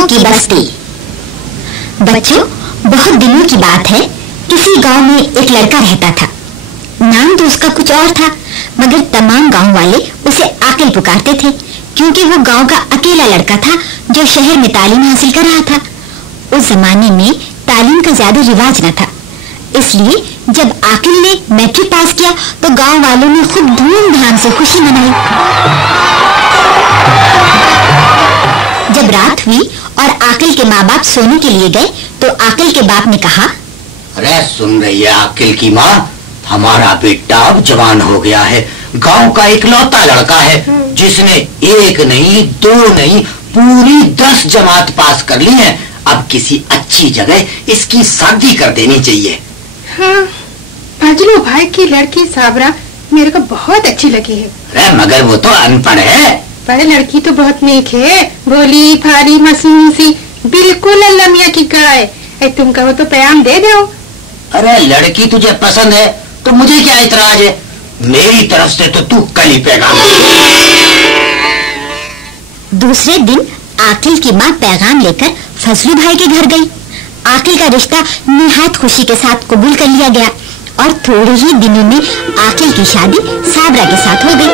लड़कों की बस्ती। बच्चों, बहुत दिनों की बात है, किसी गांव में एक लड़का रहता था। नाम तो उसका कुछ और था, मगर तमाम गांव वाले उसे आकिल पुकारते थे, क्योंकि वो गांव का अकेला लड़का था जो शहर में तालीम हासिल कर रहा था। उस जमाने में तालीम का ज्यादा रिवाज न था, इसलिए जब आकिल ने मैट्रिक पास किया तो गांव वालों ने खूब धूमधाम से खुशी मनाई। जब रात हुई और आकिल के माँ बाप सोने के लिए गए तो आकिल के बाप ने कहा, अरे सुन रही है आकिल की माँ, हमारा बेटा अब जवान हो गया है, गांव का इकलौता लड़का है जिसने एक नहीं दो नहीं पूरी 10 जमात पास कर ली है। अब किसी अच्छी जगह इसकी शादी कर देनी चाहिए। हाँ, फजलू भाई की लड़की साबरा मेरे को बहुत अच्छी लगी है। अरे मगर वो तो अनपढ़ है। पर लड़की तो बहुत नेक है, भोली भारी मासूम सी, बिल्कुल अल्लाह मियां की कड़ाई। तुम कहो तो पैगाम दे दो। अरे लड़की तुझे पसंद है तो मुझे क्या इतराज है, मेरी तरफ से तो तू कल ही पैगाम दे। दूसरे दिन आकिल की माँ पैगाम लेकर फजलू भाई के घर गई। आकिल का रिश्ता निहायत खुशी के साथ कबूल कर लिया गया और थोड़े ही दिनों में आकिल की शादी साबरा के साथ हो गई।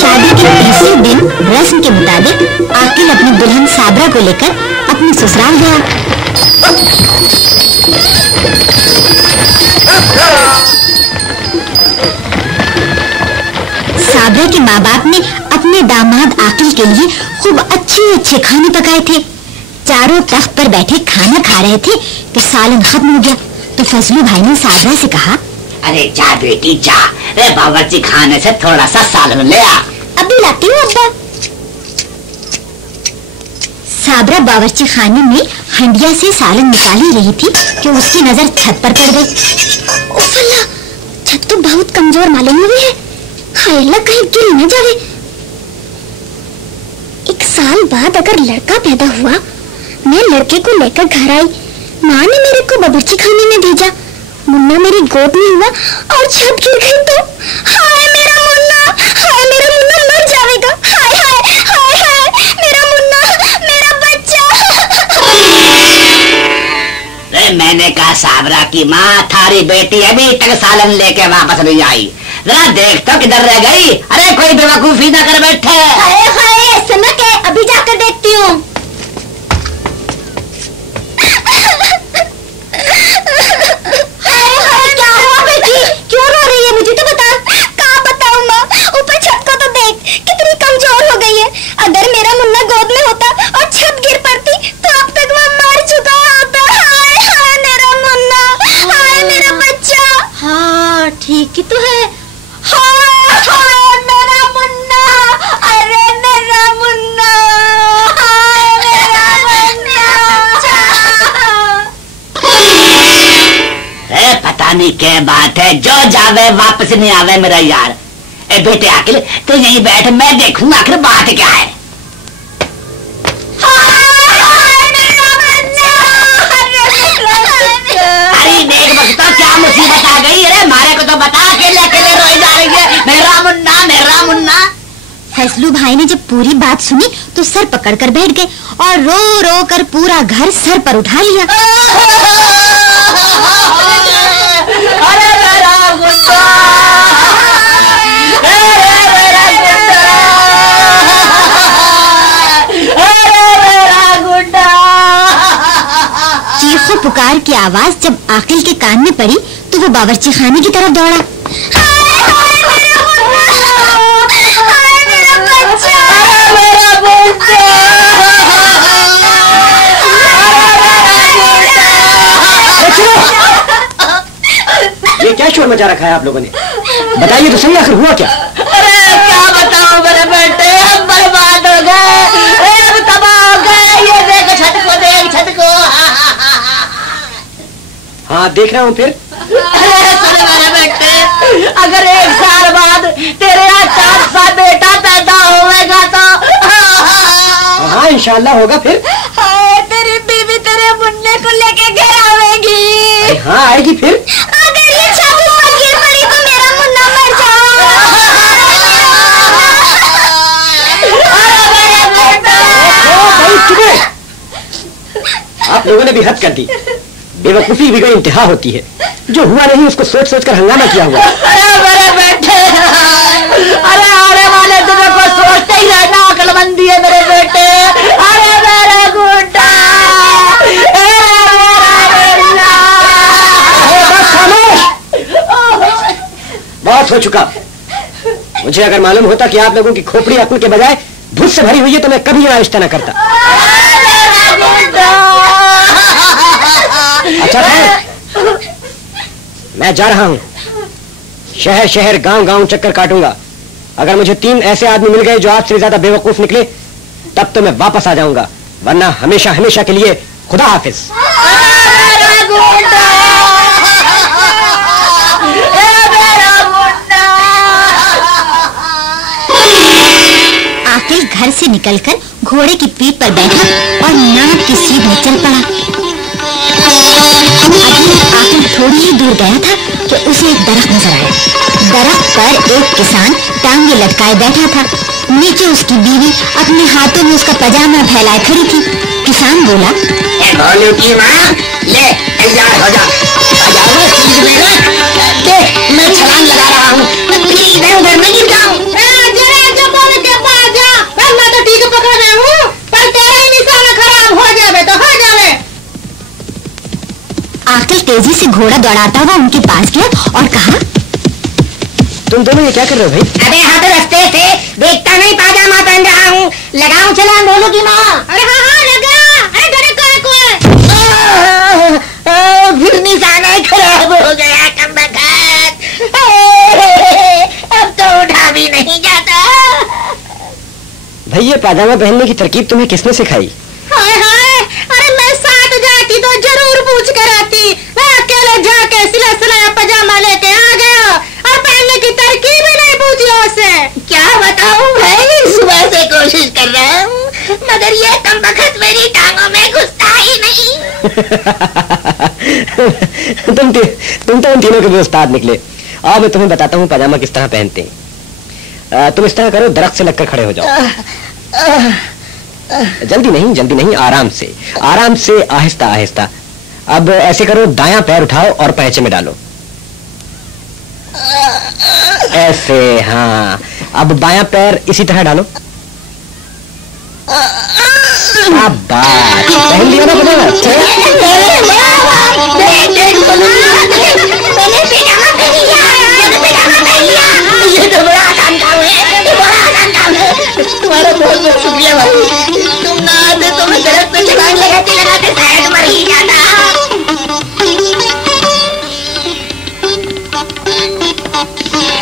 शादी के तीसरे दिन रस्म के मुताबिक आकिल अपनी दुल्हन साबरा को लेकर अपने ससुराल गया। साबरा के माँ बाप ने अपने दामाद आकिल के लिए खूब अच्छे खाने पकाए थे। चारों तख्त पर बैठे खाना खा रहे थे कि सालन खत्म हो गया तो फजलू भाई ने साबरा से कहा, अरे जा बेटी जा, रे बावर्ची खाने से थोड़ा सा सालन ले आ। अभी लाती हूँ अब्बा। साबरा बावर्ची खाने में हंडिया से सालन निकाल ही रही थी कि उसकी नजर छत पर पड़ गई। उफ अल्लाह, छत तो बहुत कमजोर मालूम हुई है, अल्लाह कहीं गिर न जावे। 1 साल बाद अगर लड़का पैदा हुआ, मैं लड़के को लेकर घर आई, माँ ने मेरे को बावर्ची खाने में भेजा, मुन्ना मेरी गोद में हुआ और छत गिर गई तो हाय मेरा मुन्ना, हाय मेरा मुन्ना मर जाएगा, हाय हाय हाय हाय मेरा मुन्ना, मेरा बच्चा। मैंने कहा साबरा की माँ, थारी बेटी अभी तक सालन लेके वापस नहीं आई, जरा देख तो किधर रह गई। अरे कोई बेवकूफी ना कर बैठे। हाय हाय सनक है, अभी जाकर देखती हूँ। क्या हुआ बेटी, क्यों रो रही है, मुझे तो बता। कहाँ बताऊँ माँ, ऊपर छत को तो देख कितनी कमजोर हो गई है। अगर मेरा मुन्ना गोद में होता और छत गिर पड़ती तो अब तक वो मर चुका होता। हाय हाय मेरा मुन्ना, हाय मेरा बच्चा। हाँ ठीक ही तो है। हाय हाय मेरा मुन्ना, अरे मेरा मुन्ना, हाय मेरा मुन्ना। पता नहीं क्या बात है, जो जावे वापस नहीं आवे मेरा यार। ए बेटे आकिल तू यहीं बैठ, मैं देखूं आखिर बात क्या है। अरे देख बख्ता क्या मुसीबत आ गई, अरे मारे को तो बता, अकेले अकेले रोई जा रही है, मेरा मुन्ना मेरा मुन्ना। फजलू भाई ने जब पूरी बात सुनी तो सर पकड़कर बैठ गए और रो रो कर पूरा घर सर पर उठा लिया। अरे मेरा गुड्डा, चीखों पुकार की आवाज जब आकिल के कान में पड़ी तो वो बावर्ची खाने की तरफ दौड़ा। ये क्या शोर मचा रखा है आप लोगों ने, बताइए तो सही आखिर हुआ क्या? अरे क्या बताऊं मेरे बेटे, हम बर्बाद हो गए, अब तबाह हो गए। ये देख छत को, देख छत को। हाँ देख रहा हूँ। फिर सुन मेरे बेटे, अगर 1 साल बाद तेरे यहाँ 4 साल बेटा पैदा होगा तो हाँ इंशाल्लाह होगा। फिर तेरी बीवी तेरे मुन्ने को लेके घर आवेगी। हाँ आएगी। फिर अगर ये छत पर गिर पड़ी तो मेरा मुन्ना मर जाएगा। तुमने भी हद कर दी। बेवकूफी भी कोई इंतहा होती है। जो हुआ नहीं उसको सोच सोच कर हंगामा किया हुआ। अरे मेरे बेटे, अरे आने वाले दिनों को सोचते ही रहना, अक्लमंदी है मेरे बेटे। अरे मेरे गुड्डा, बहुत हो चुका। मुझे अगर मालूम होता कि आप लोगों की खोपड़ी अक्ल के बजाय भूत से भरी हुई है तो मैं कभी यहाँ रिश्ता न करता। अच्छा है, मैं जा रहा हूँ। शहर शहर गांव गांव चक्कर काटूंगा। अगर मुझे 3 ऐसे आदमी मिल गए जो आपसे ज्यादा बेवकूफ निकले तब तो मैं वापस आ जाऊंगा, वरना हमेशा हमेशा के लिए खुदा हाफिज। आकिल घर से निकलकर घोड़े की पीठ पर बैठा और नाक की सीध में चल पड़ा। अभी आकिल थोड़ी ही दूर गया था कि उसे एक दरख्त नजर आया। दरख्त पर एक किसान टांगे लटकाए बैठा था। नीचे उसकी बीवी अपने हाथों में उसका पजामा फैलाए खड़ी थी। किसान बोला, भोलू की माँ, ले तैयार हो जा। पजामा सीध में रख, देख मैं छलांग लगा रहा हूँ, इधर उधर नहीं गिर जाऊँ। मैं तो ठीक पकड़ रहा हूँ, पर तेरा ही निशाना खराब हो जावे तो हो जावे। आकिल तेजी से घोड़ा दौड़ाता हुआ उनके पास गया और कहा, तुम दोनों ये क्या कर रहे हो भाई? अबे हाँ तो रास्ते से देखता नहीं पाजामा पहन रहा हूँ, लगाऊं छलांग भोलू की माँ? अरे हाँ लगा। अरे डरे कोई फिर निशाना खराब हो गया। कमबख्त, अब तो उठा भी नहीं जाता। भाई ये पाजामा पहनने की तरकीब तुम्हें किसने सिखाई? हाय हाय, अरे मैं साथ जाती तो जरूर पूछ कर आती। मैं अकेले जाके सिला सिलाया पजामा लेके आ गया और पहनने की तरकीब ही नहीं पूछी उससे। क्या बताऊं भाई, सुबह से कोशिश कर रहा हूँ मगर ये कमबख्त मेरी टांगों में घुसता ही नहीं। तुम तो उन तीनों के भी उस्ताद निकले। आओ मैं तुम्हें बताता हूँ पजामा किस तरह पहनते हैं। तुम इस तरह करो, दरख्त से लगकर खड़े हो जाओ। जल्दी नहीं, आराम से, आहिस्ता आहिस्ता। अब ऐसे करो, दायां पैर उठाओ और पैचे में डालो, ऐसे। हाँ, अब बायां पैर इसी तरह डालो। शाबाश, पहन लिया ना पजामा। ये तो बड़ा आसान काम है, तुम्हारा बहुत बहुत शुक्रिया भाई। तुम ना आते तो मैं दरख्त पे छलांग लगाते शायद मर ही जाता।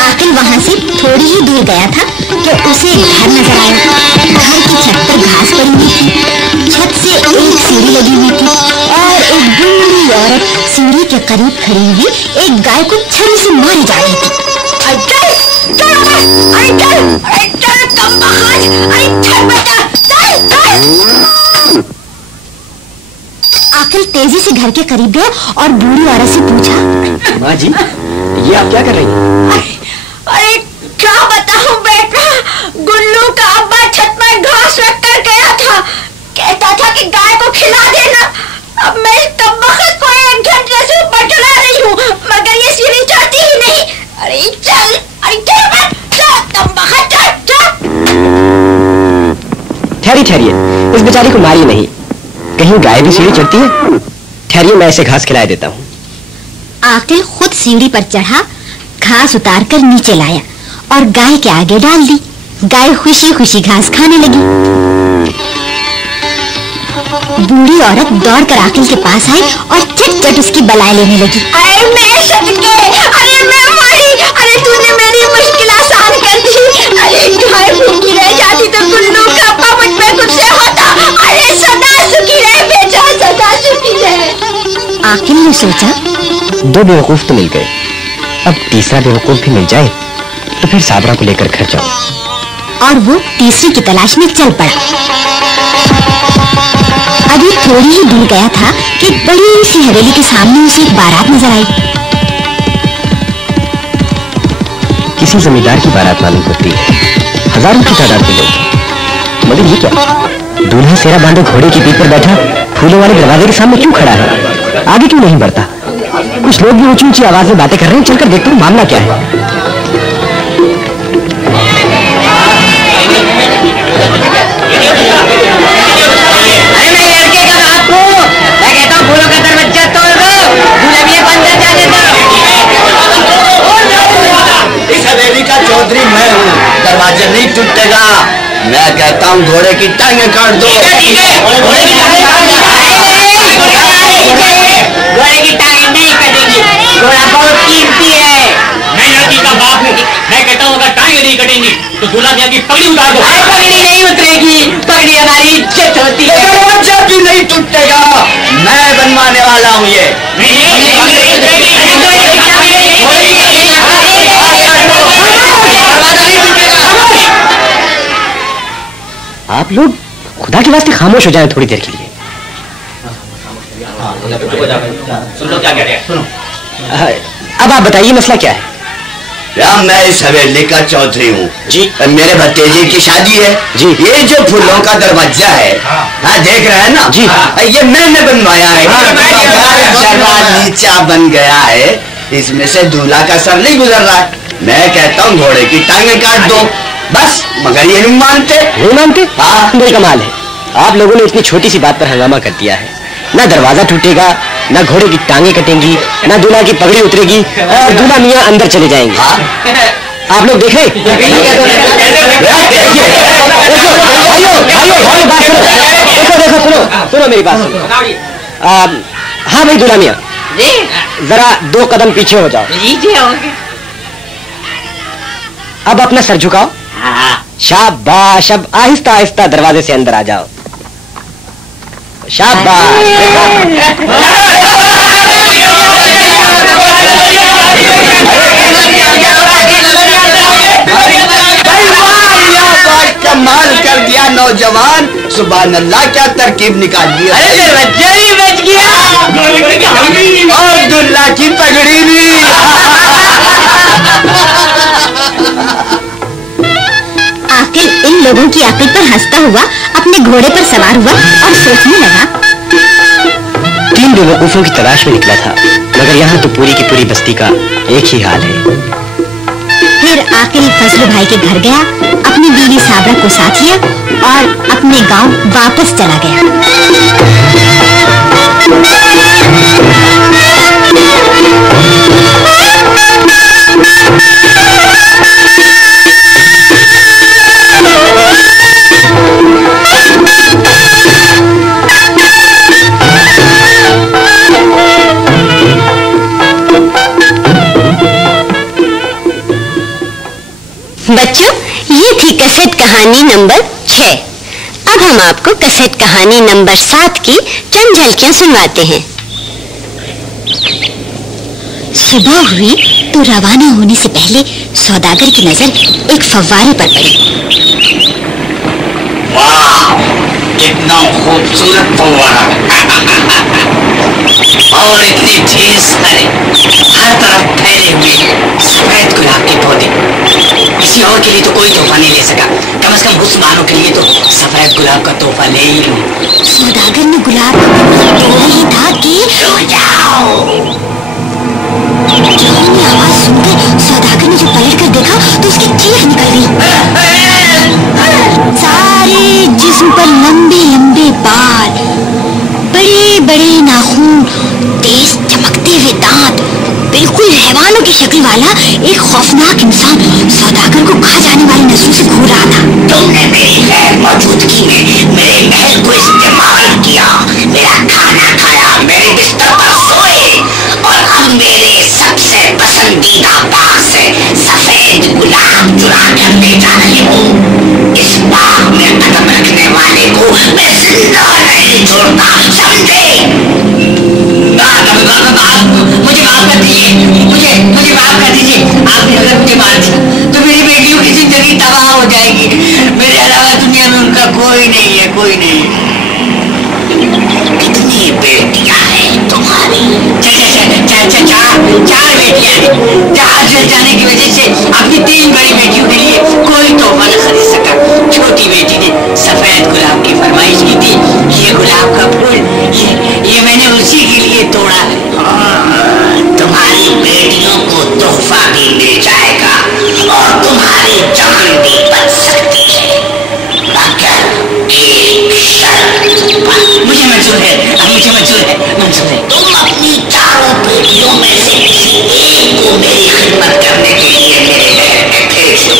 आकिल वहाँ से थोड़ी ही दूर गया था कि उसे घर नजर आया। घर की छत पर घास पड़ी हुई थी। छत से एक सीढ़ी लगी हुई थी और एक बूढ़ी औरत सीढ़ी के करीब खड़ी हुई एक गाय को छरी से मारी जा रही थी। आकिल तेजी से घर के करीब गया और बूढ़ी औरत से पूछा, माँ जी ये आप क्या कर रही हैं? अरे क्या बताऊं बेटा, गुल्लू का अब्बा छत पर घास रख कर गया था। कहता था कि गाय को खिला देना। अब मैं इस कमबख्त को 1 घंटे से ऊपर चला रही हूँ मगर ये सीढ़ी चढ़ती ही नहीं। अरे चल कमबख्त, चल। ठहरिए, इस बेचारी को मारिए नहीं। कहीं गाय भी सीढ़ी चढ़ती है? ठहरिए, मैं इसे घास खिला देता हूँ। आकिल खुद सीढ़ी पर चढ़ा, घास उतारकर नीचे लाया और गाय के आगे डाल दी। गाय खुशी खुशी घास खाने लगी। बूढ़ी औरत दौड़कर आकिल के पास आई और चट चट उसकी बलाई लेने लगी। अरे मैं सदके, अरे मैं मरी, अरे तूने मेरी मुश्किल आसान कर दी। अरे गाय भूखी रह जाती तो गुल्लू का अब्बा मुझ पे गुस्से होता। अरे सदा सुखी रहे बेटा, सदा सुखी रहे। आकिल ने सोचा, 2 बेवकूफ तो मिल गए, अब तीसरा बेवकूफ भी मिल जाए तो फिर साबरा को लेकर घर जाओ। और वो तीसरे की तलाश में चल पड़ा। अभी थोड़ी ही दूर गया था कि एक बड़ी सी हवेली के सामने उसे एक बारात नजर आई। किसी जमींदार की बारात मालूम होती है, हजारों की तादाद में लोग। मगर ये क्या, दूल्हा सेरा बांधे घोड़े की पीठ पर बैठा फूलों वाले दरवाजे के सामने क्यों खड़ा है? आगे क्यों नहीं बढ़ता? कुछ लोग भी ऊंची ऊंची आवाज में बातें कर रहे हैं। चलकर देखता हूँ मामला क्या है। अरे मैं लड़के का बाप हूँ, मैं कहता हूँ फूलों का दरवाजा तोड़ दो, गुलाबियाँ अंदर जाने दो। इस हवेली का चौधरी मैं हूँ, दरवाजा नहीं टूटेगा। मैं कहता हूँ घोड़े की टांगें काट दो। घोड़े की टांगें नहीं कटेंगी, घोड़ा बहुत कीमती है। मैं लड़की का बाप हूँ, मैं कहता हूँ अगर टांगें नहीं कटेंगी तो दूल्हा मियां की पगड़ी उतार दो। पगड़ी नहीं उतरेगी, पगड़ी हमारी इज्जत होती है। दरवाजा भी नहीं टूटेगा, मैं बनवाने वाला हूँ ये। आप लोग खुदा के वास्ते खामोश हो जाएं थोड़ी देर के लिए। सुन लो क्या कह रहे हैं। अब आप बताइए मसला क्या है? मैं इस हवेली का चौधरी हूँ जी। मेरे भतीजे की शादी है जी। ये जो फूलों का दरवाजा है, हाँ देख रहे हैं ना जी। ये मैंने बनवाया है। नीचा बन गया है, इसमें से दूल्हा का सर नहीं गुजर रहा है। मैं कहता हूँ घोड़े की टांगें काट दो बस, मगर ये नहीं मानते। नहीं मानते? हाँ। बेकमाल है, आप लोगों ने इतनी छोटी सी बात पर हंगामा कर दिया है। ना दरवाजा टूटेगा, ना घोड़े की टांगें कटेंगी, ना दूल्हा की पगड़ी उतरेगी और दूल्हा मियां अंदर चले जाएंगे। हाँ? आप लोग देख रहे हैं? देखो सुनो मेरी बात सुनो। हाँ भाई दूल्हा मियां, जरा 2 कदम पीछे हो जाओ। अब अपना सर झुकाओ। शाबाश, अब आहिस्ता आहिस्ता दरवाजे से अंदर आ जाओ। शाबाश। कमाल कर दिया नौजवान, सुभान अल्लाह, क्या तरकीब निकाल दी। अरे दरवाजा ही बच गया और दूल्हा की पगड़ी भी। आकिल इन लोगों की अकल पर हंसता हुआ अपने घोड़े पर सवार हुआ और सोचने लगा। 3 बेवकूफों की तलाश में निकला था, मगर यहाँ तो पूरी की पूरी बस्ती का एक ही हाल है। फिर आकिल फजलू भाई के घर गया, अपनी बीवी साबरा को साथ लिया और अपने गांव वापस चला गया। बच्चों, ये थी कैसेट कहानी नंबर 6। अब हम आपको कैसेट कहानी नंबर 7 की चंद झलकियां सुनवाते हैं। सुबह हुई तो रवाना होने से पहले सौदागर की नजर एक फव्वारे पर पड़ी। वाह, कितना खूबसूरत फव्वारा और इतनी ढेर सारे हर तरफ फैले हुए सफेद गुलाब के पौधे। किसी और के लिए तो कोई तोहफा नहीं ले सका, कम से कम उस मानो के लिए तो सफेद गुलाब का तोहफा ले ही लूं। सौदागर ने गुलाब का तोड़ा ही था कि रुक जाओ। जोर में आवाज सुनकर सौदागर ने जो पलट कर देखा तो उसकी चीख निकल गई। सारे जिस्म पर लंबे लंबे बाल, बड़े बड़े नाखून, तेज चमकते हुए दांत, बिल्कुल हैवानों की शक्ल वाला एक खौफनाक इंसान सौदागर को खा जाने वाली नसों से घूर रहा था। तुमने मेरी गैर मौजूदगी में मेरे महल को इस्तेमाल किया, मेरा खाना खाया, मेरे बिस्तर पर सोए और अब मेरे सबसे पसंदीदा बाग से सफेद गुलाब चुरा कर ले जा रही हूँ। इस बाग में कदम रखने वाले को मैं जिंदा नहीं छोड़ता, समझे? मुझे माफ कर दीजिए, मुझे माफ कर दीजिए। आपने अगर मुझे मार दिया तो मेरी बेटियों की जिंदगी तबाह हो जाएगी। मेरे अलावा दुनिया में उनका कोई नहीं है, कोई नहीं। कितनी बेटियां हैं तुम्हारी? चार बेटियां हैं। जहाज जल जाने की वजह से अपनी 3 बड़ी बेटियों के लिए कोई तोहफा न खरीद सका। छोटी बेटी ने सफेद गुलाब की फरमाइश की थी। ये गुलाब का फूल देख लो,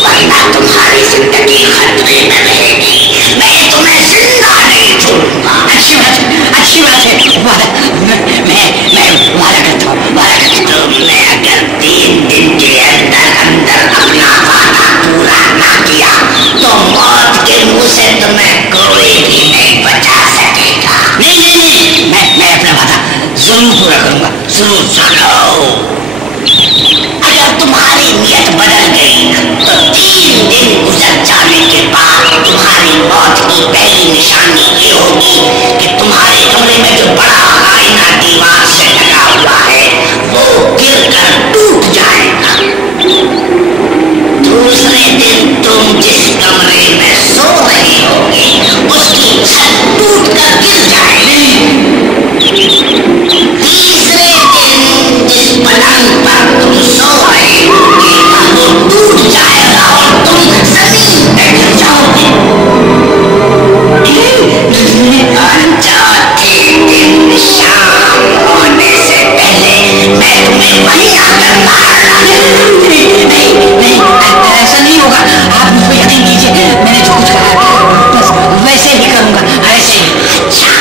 वरना तुम्हारी जिंदगी खतरे में रहेगी। मैं तुम्हें जिंदा नहीं छोड़ूंगा। अच्छी बात है। मैं वादा करता हूँ। तुमने अगर 3 दिन के अंदर अपना वादा पूरा ना किया तो मौत के मुंह से तुम्हें कोई भी नहीं बचा सकेगा। नहीं, मैं अपना वादा जरूर पूरा करूंगा। जरूर। सुनो, अगर तुम्हारी नियत बदल गई तो 3 दिन गुजर जाने के बाद तुम्हारी मौत की पहली निशानी ये होगी कि तुम्हारे कमरे में जो बड़ा आईना दीवार से लगा हुआ है वो गिरकर टूट जाएगा। दूसरे दिन तुम जिस कमरे में सो रहे होगे उसकी छत टूटकर गिर जाएगी। तीसरे दिन जिस पलंग पर तुम सो रहे होगे वो टूट जाएगा और तुम जमीन पे गिर जाओगे। चौथे दिन शाम होने से पहले मैं तुम्हें वहीं आकर मार डालूंगा। नहीं, ऐसा नहीं होगा। आप मुझ पर यकीन कीजिए, मैंने जो कुछ कहा बस वैसे ही करूंगा। ऐसे ही। अच्छा,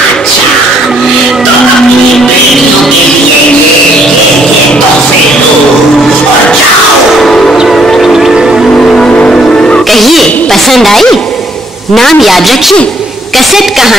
तो अपनी बेटियों के लिए ये तोहफे लो और जाओ। कहिए, पसंद आई? नाम याद रखिए, कैसेट कहानी।